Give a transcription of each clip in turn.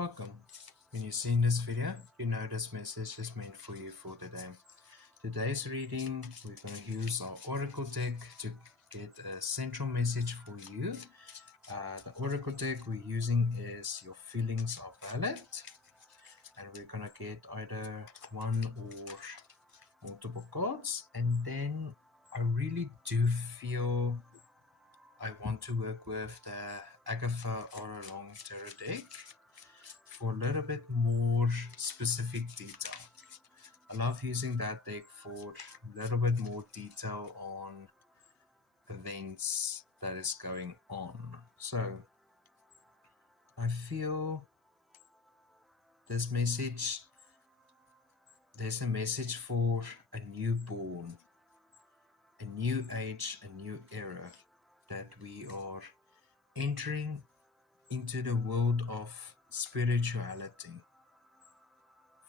Welcome. When you've seen this video, you know this message is meant for you for today. Today's reading, we're going to use our Oracle deck to get a central message for you. The Oracle deck we're using is Your Feelings Are Valid. And we're going to get either one or multiple cards. And then I really do feel I want to work with the Agatha Long Tarot deck for a little bit more specific detail. I love using that deck for a little bit more detail on events that is going on. So I feel this message, there's a message for a newborn, a new age, a new era that we are entering into the world of spirituality,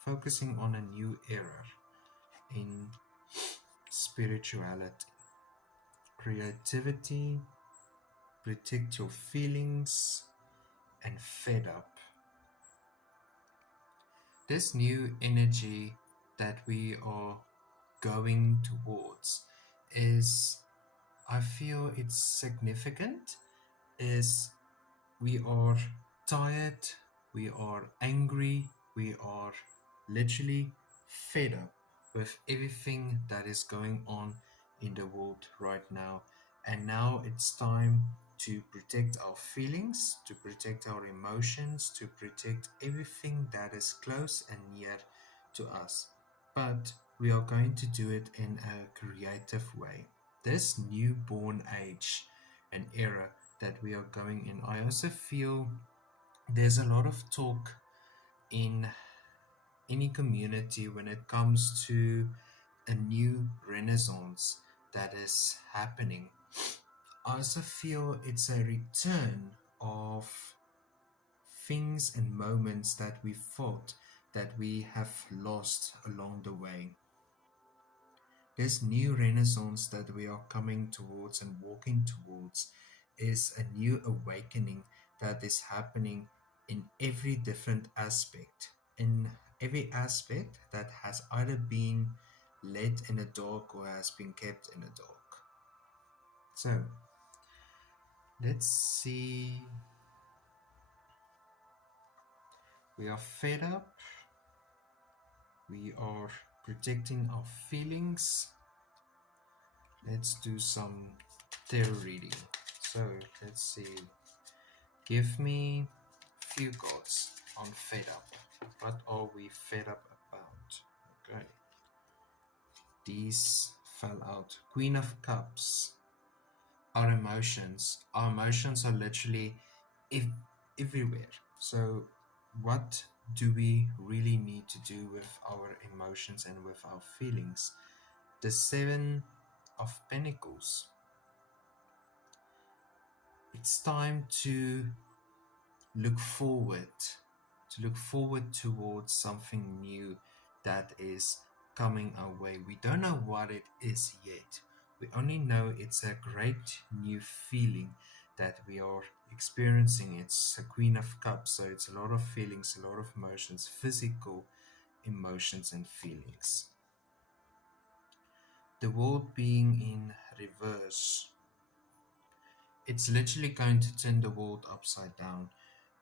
focusing on a new era in spirituality, creativity, protect your feelings, and fed up. This new energy that we are going towards is, I feel it's significant, is we are tired, we are angry, we are literally fed up with everything that is going on in the world right now. And now it's time to protect our feelings, to protect our emotions, to protect everything that is close and near to us. But we are going to do it in a creative way. This newborn age and era that we are going in, I also feel there's a lot of talk in any community when it comes to a new renaissance that is happening. I also feel it's a return of things and moments that we thought that we have lost along the way. This new renaissance that we are coming towards and walking towards is a new awakening that is happening in every different aspect, in every aspect that has either been led in the dark or has been kept in the dark. So let's see. We are fed up. We are protecting our feelings. Let's do some tarot reading. So let's see. Give me few cards on fed up. What are we fed up about? Okay. These fell out. Queen of Cups. Our emotions. Our emotions are literally everywhere. So what do we really need to do with our emotions and with our feelings? The Seven of Pentacles. It's time to look forward towards something new that is coming our way. We don't know what it is yet. We only know it's a great new feeling that we are experiencing. It's a Queen of Cups, so it's a lot of feelings, a lot of emotions, physical emotions and feelings. The world being in reverse. It's literally going to turn the world upside down.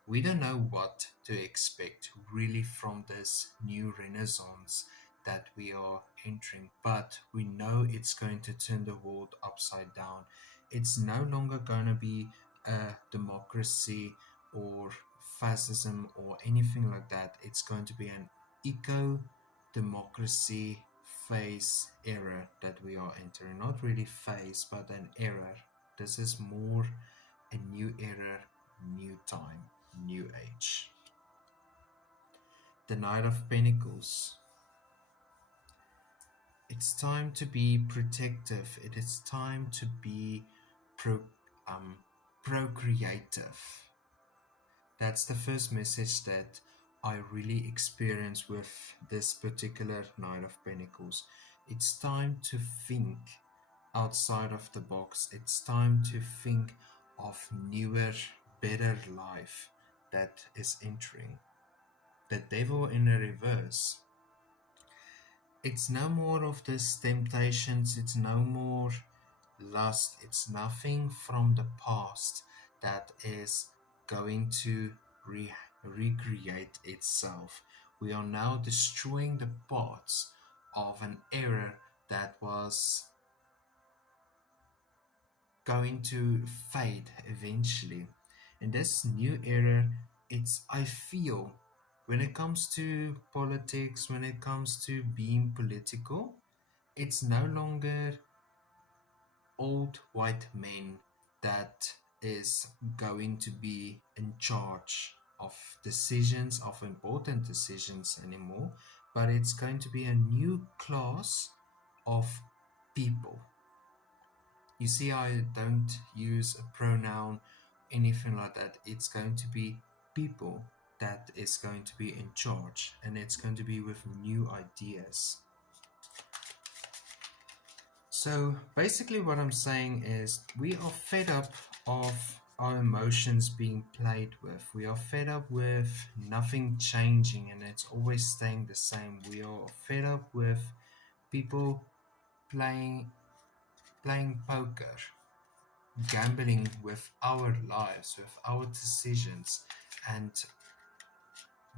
We don't know what to expect really from this new renaissance that we are entering, but we know it's going to turn the world upside down. It's no longer going to be a democracy or fascism or anything like that. It's going to be an eco-democracy phase era that we are entering. Not really phase, but an era. This is more a new era, new time, new age. The Knight of Pentacles. It's time to be protective. It is time to be procreative. That's the first message that I really experience with this particular Knight of Pentacles. It's time to think outside of the box. It's time to think of newer, better life that is entering. the devil in a reverse. It's no more of this temptations, it's no more lust, it's nothing from the past that is going to recreate itself. We are now destroying the parts of an era that was going to fade eventually. In this new era, I feel, when it comes to politics, when it comes to being political, it's no longer old white men that is going to be in charge of decisions, of important decisions anymore, but it's going to be a new class of people. You see, I don't use a pronoun, anything like that. It's going to be people that is going to be in charge, and it's going to be with new ideas. So basically what I'm saying is we are fed up of our emotions being played with. We are fed up with nothing changing and it's always staying the same. We are fed up with people playing poker, gambling with our lives, with our decisions, and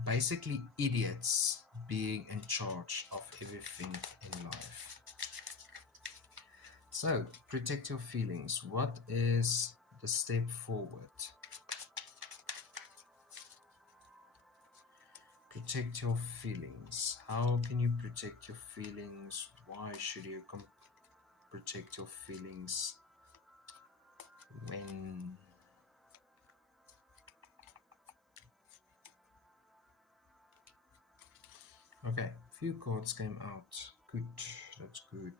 basically idiots being in charge of everything in life. So, protect your feelings. What is the step forward? Protect your feelings. How can you protect your feelings? Why should you protect your feelings? When? Okay, few cards came out. Good, that's good.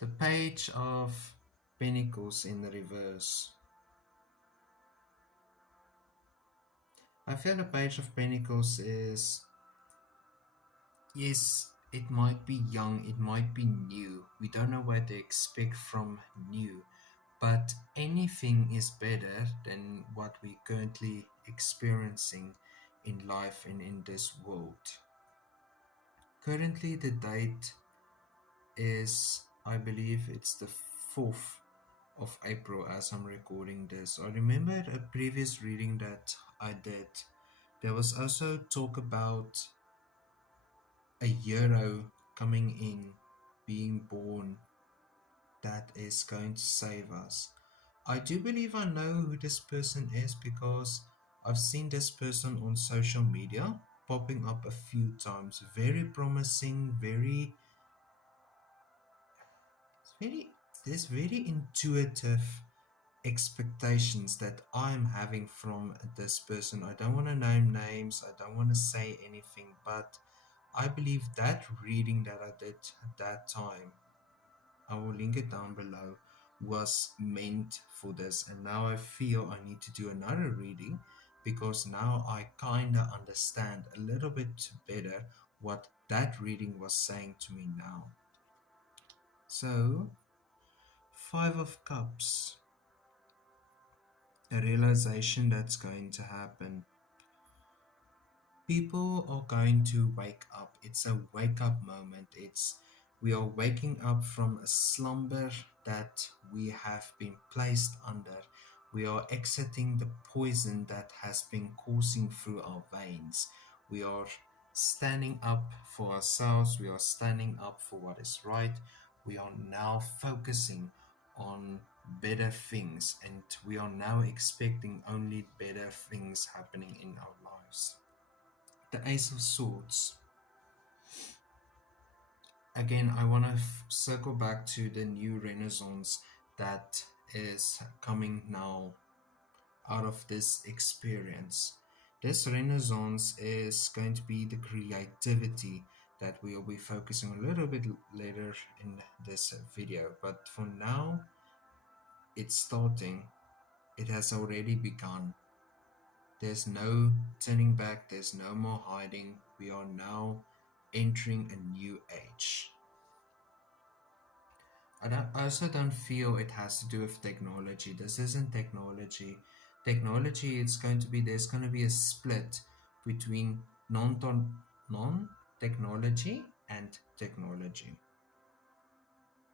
The Page of Pentacles in the reverse. I feel the Page of Pentacles is, yes, it might be young, it might be new. We don't know what to expect from new, but anything is better than what we're currently experiencing in life and in this world. Currently, the date is, I believe it's the 4th of April as I'm recording this. I remember a previous reading that I did. There was also talk about a hero coming in, being born, that is going to save us. I do believe I know who this person is because I've seen this person on social media popping up a few times. Very promising, there's very intuitive expectations that I'm having from this person. I don't want to name names, I don't want to say anything, but I believe that reading that I did at that time, I will link it down below, was meant for this. And now I feel I need to do another reading because now I kinda understand a little bit better what that reading was saying to me now. So, Five of Cups, a realization that's going to happen. People are going to wake up. It's a wake up moment. We are waking up from a slumber that we have been placed under. We are exiting the poison that has been coursing through our veins. We are standing up for ourselves. We are standing up for what is right. We are now focusing on better things, and we are now expecting only better things happening in our lives. The Ace of Swords. Again, I want to circle back to the new renaissance that is coming now out of this experience. This renaissance is going to be the creativity that we'll be focusing a little bit later in this video, but for now it's starting. It has already begun. There's no turning back, there's no more hiding. We are now entering a new age. I also don't feel it has to do with technology. This isn't technology. Technology, it's going to be there's going to be a split between non technology and technology,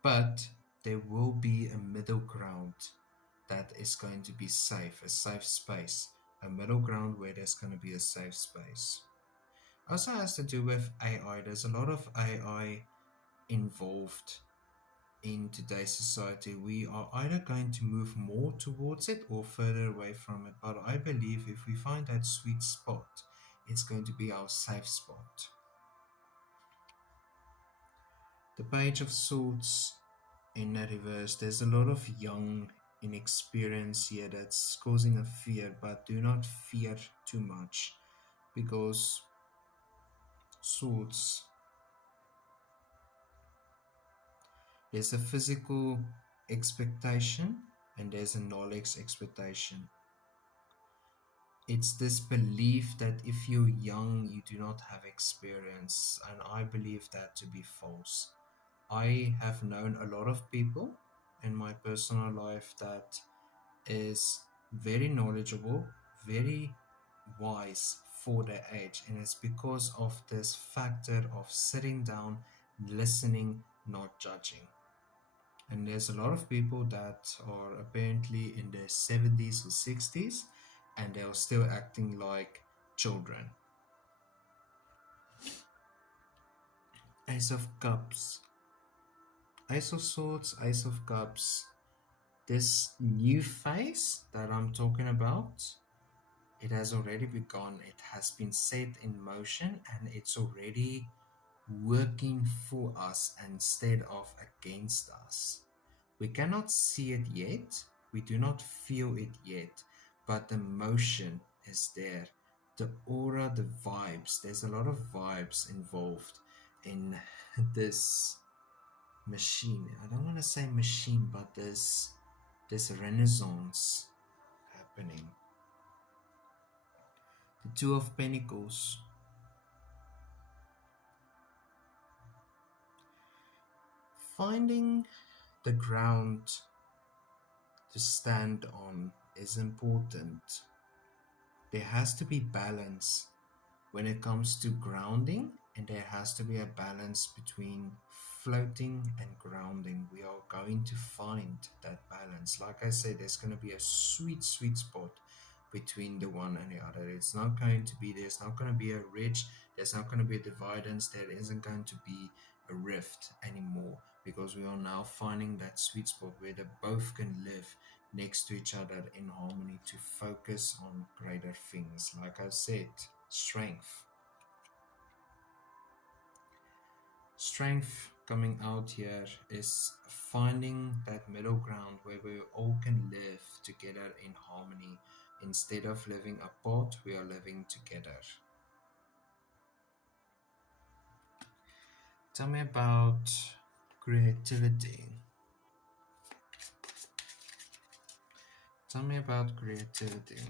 but there will be a middle ground that is going to be safe, a safe space, a middle ground where there's going to be a safe space. Also has to do with AI. There's a lot of AI involved in today's society. We are either going to move more towards it or further away from it. But I believe if we find that sweet spot, it's going to be our safe spot. The Page of Swords in the reverse, there's a lot of young inexperience here that's causing a fear, but do not fear too much because swords, there's a physical expectation and there's a knowledge expectation. It's this belief that if you're young, you do not have experience, and I believe that to be false. I have known a lot of people in my personal life that is very knowledgeable, very wise for their age, and it's because of this factor of sitting down, listening, not judging. And there's a lot of people that are apparently in their 70s or 60s and they're still acting like children. Ace of Cups, Ace of Swords, Ace of Cups. This new phase that I'm talking about, it has already begun. It has been set in motion and it's already working for us instead of against us. We cannot see it yet, we do not feel it yet, but the motion is there. The aura, the vibes, there's a lot of vibes involved in this machine. I don't want to say machine, but this renaissance happening. The Two of Pentacles. Finding the ground to stand on is important. There has to be balance when it comes to grounding, and there has to be a balance between floating and grounding. We are going to find that balance. Like I said, there's going to be a sweet spot between the one and the other. It's not going to be, there's not going to be a ridge, there's not going to be a dividance, there isn't going to be a rift anymore, because we are now finding that sweet spot where they both can live next to each other in harmony to focus on greater things. Like I said, strength. Strength coming out here is finding that middle ground where we all can live together in harmony. Instead of living apart, we are living together. Tell me about creativity. Tell me about creativity.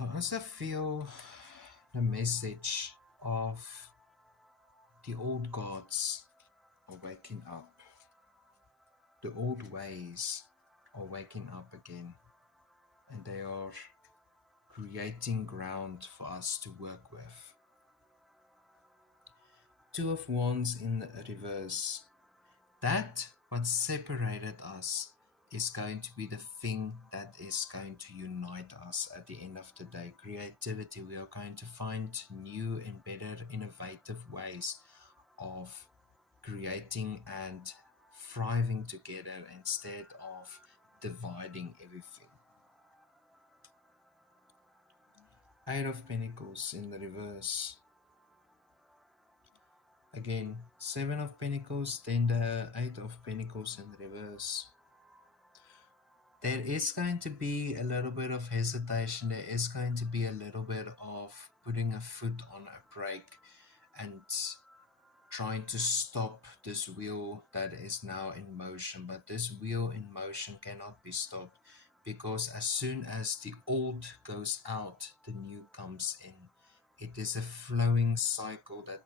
I also feel the message of the old gods are waking up. The old ways are waking up again, and they are creating ground for us to work with. Two of Wands in reverse. That what separated us is going to be the thing that is going to unite us at the end of the day. Creativity. We are going to find new and better innovative ways of creating and thriving together instead of dividing everything. Eight of Pentacles in the reverse. Again, Seven of Pentacles, then the Eight of Pentacles in reverse. There is going to be a little bit of hesitation. There is going to be a little bit of putting a foot on a brake and trying to stop this wheel that is now in motion. But this wheel in motion cannot be stopped because as soon as the old goes out, the new comes in. It is a flowing cycle that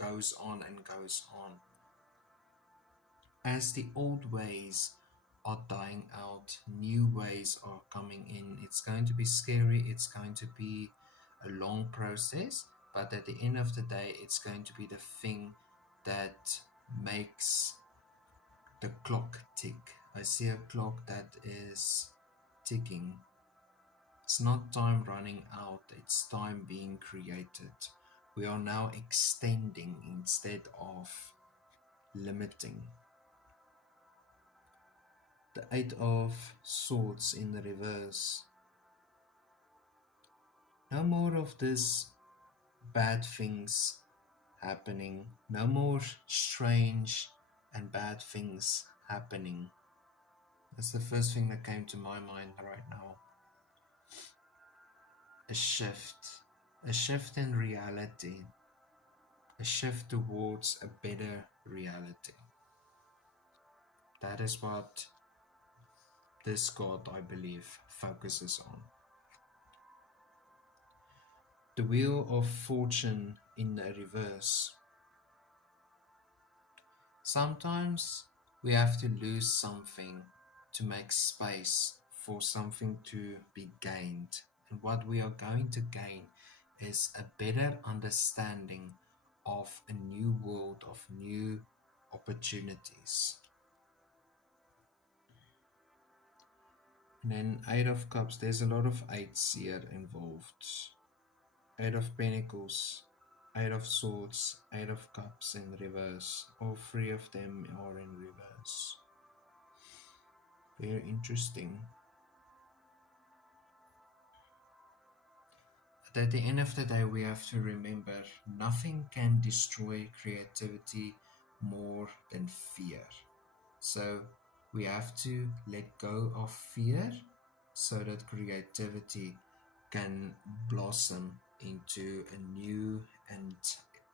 goes on and goes on. As the old ways are dying out, new ways are coming in. It's going to be scary, it's going to be a long process, but at the end of the day, it's going to be the thing that makes the clock tick. I see a clock that is ticking. It's not time running out, it's time being created. We are now extending instead of limiting. The Eight of Swords in the reverse. No more of this bad things happening. No more strange and bad things happening. That's the first thing that came to my mind right now. A shift. A shift in reality. A shift towards a better reality. That is what this card, I believe, focuses on. The Wheel of Fortune in the reverse. Sometimes we have to lose something to make space for something to be gained. And what we are going to gain is a better understanding of a new world, of new opportunities. And then Eight of Cups, there's a lot of eights here involved. Eight of Pentacles, Eight of Swords, Eight of Cups in reverse. All three of them are in reverse. Very interesting. But at the end of the day, we have to remember nothing can destroy creativity more than fear. So we have to let go of fear so that creativity can blossom into a new and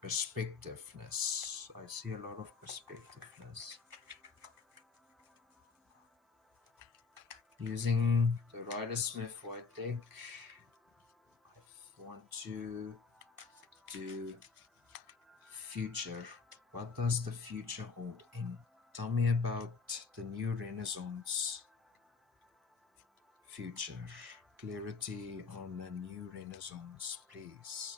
perspectiveness. I see a lot of perspectiveness. Using the Rider-Smith white deck, I want to do future. What does the future hold in? Tell me about the new Renaissance future. Clarity on the new Renaissance, please.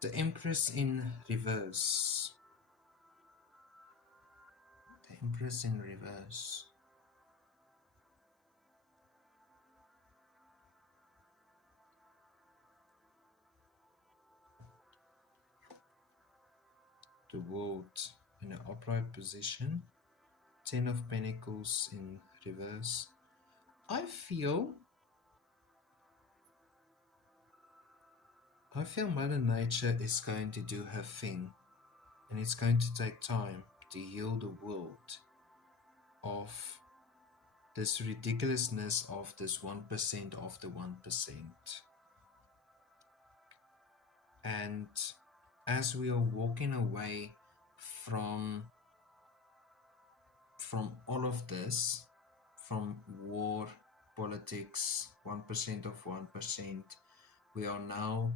The Empress in reverse. The Empress in reverse. The World in an upright position. Ten of Pentacles in reverse. I feel Mother Nature is going to do her thing, and it's going to take time to heal the world of this ridiculousness of this 1% of the 1%. And as we are walking away from all of this, from war, politics, 1% of 1%, we are now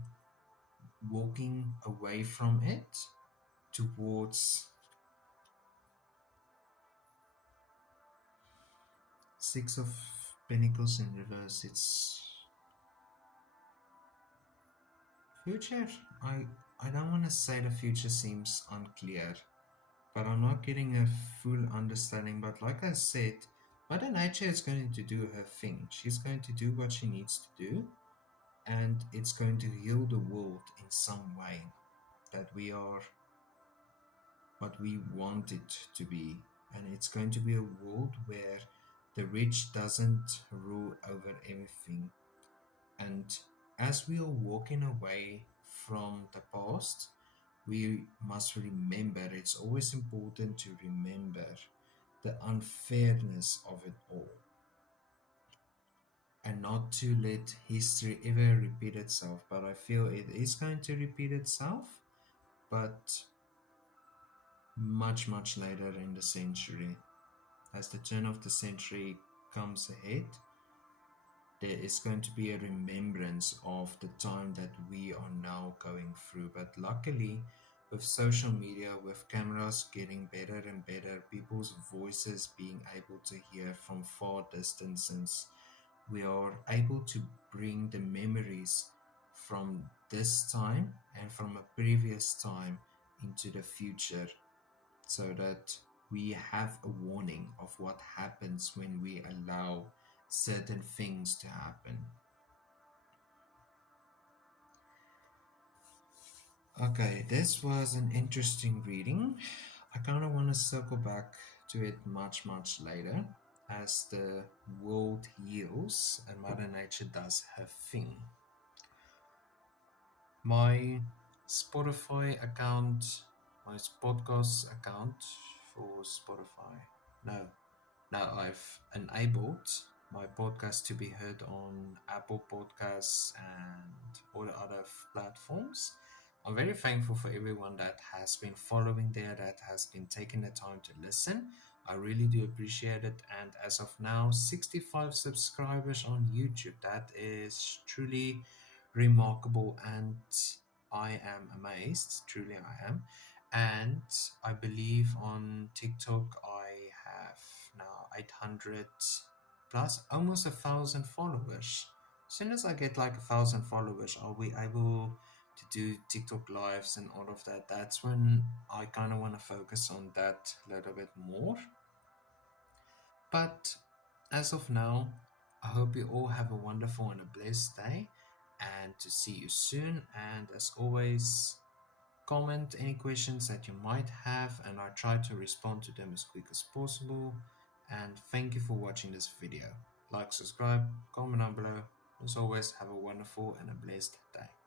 walking away from it towards Six of Pentacles in reverse. It's future. I don't want to say the future seems unclear, but I'm not getting a full understanding. But like I said, Mother Nature is going to do her thing. She's going to do what she needs to do, and it's going to heal the world in some way that we are what we want it to be. And it's going to be a world where the rich doesn't rule over everything. And as we are walking away from the past, we must remember, it's always important to remember the unfairness of it all, and not to let history ever repeat itself. But I feel it is going to repeat itself, but much, much later in the century. As the turn of the century comes ahead, there is going to be a remembrance of the time that we are now going through. But luckily, with social media, with cameras getting better and better, people's voices being able to hear from far distances, we are able to bring the memories from this time and from a previous time into the future so that we have a warning of what happens when we allow certain things to happen. Okay, this was an interesting reading. I kind of want to circle back to it much, much later as the world heals and Mother Nature does her thing. My Spotify account, my podcast account for Spotify. No, now I've enabled my podcast to be heard on Apple Podcasts and all the other platforms. I'm very thankful for everyone that has been following there, that has been taking the time to listen. I really do appreciate it. And as of now, 65 subscribers on YouTube. That is truly remarkable. And I am amazed. Truly, I am. And I believe on TikTok, I have now 800 plus, almost 1,000 followers. As soon as I get like 1,000 followers, I'll be able to do TikTok lives and all of that. That's when I kind of want to focus on that a little bit more. But as of now, I hope you all have a wonderful and a blessed day and to see you soon. And as always, comment any questions that you might have and I'll try to respond to them as quick as possible. And thank you for watching this video. Like, subscribe, comment down below. As always, have a wonderful and a blessed day.